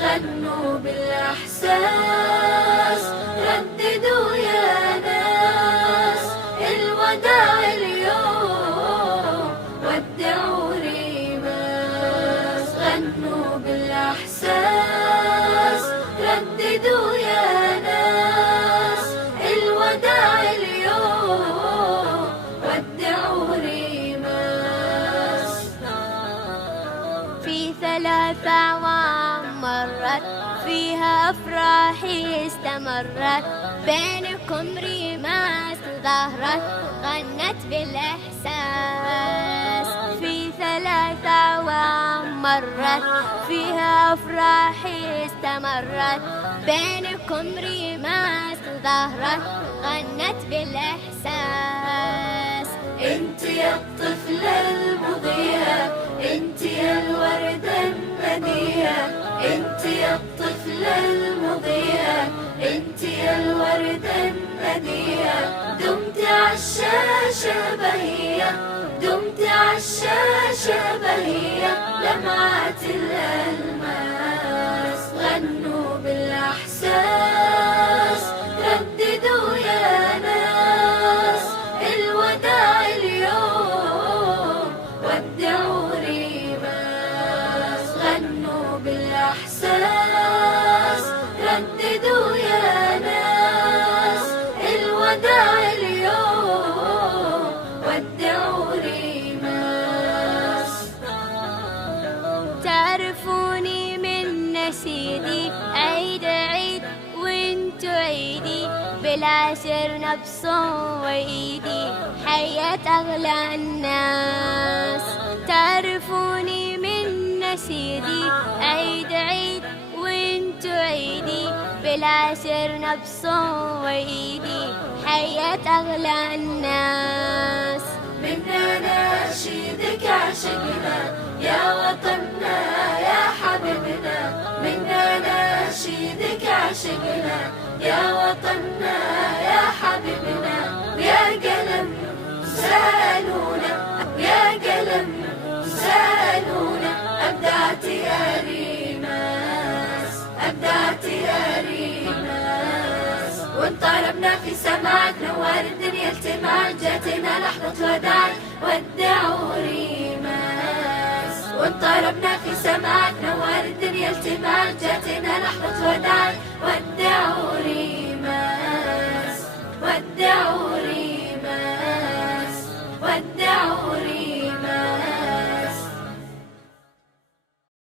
غنوا بالإحساس، رددوا يا ناس، الوداع اليوم ودعوا ريماس. غنوا بالإحساس، رددوا يا ناس، الوداع اليوم ودعوا ريماس. في 3 أعوام مرت، فيها أفراحي استمرت، بينكم ريماس ظهرت، غنت بالإحساس. في 3 أعوام مرت، فيها أفراحي استمرت، بينكم ريماس ظهرت، غنت بالإحساس. انت يا الطفلة المضيئة، انت يا الوردة الندية، انت يا الطفلة المضيئة، انت يا الوردة الندية. دمت عالشاشة بهية، دمت عالشاشة بهية، لمعة الألماس. غنوا بالإحساس، رددوا يا ناس، الوداع اليوم ودعوا ريماس. غنوا بالإحساس، رددوا يا ناس، الوداع اليوم ودعوا ريماس. تعرفوني من نشيدي، عيد عيد وانتو عيدي، بالعشر نبص وايدي، حياة أغلى الناس. تعرفوني من نشيدي، عيد عيد وانتو عيدي، بالعشر نبص وايدي، حياة أغلى الناس. منا ناشيدك عشقنا يا وطننا يا حبيبنا، منا ناشيدك عشقنا يا وطننا يا حبيبنا. ويا قلم سالونا، ويا قلم سالونا، أبدعت يا ريماس، أبدعت يا ريماس. وانطربنا في سماعك، نوار الدنيا التماعك، جاتنا لحظة وداع، ودعوا ريماس. وانطربنا في سماعك، نوار الدنيا التماعك، جاتنا لحظة وداع، ودعوا ريماس، ودعوا ريماس.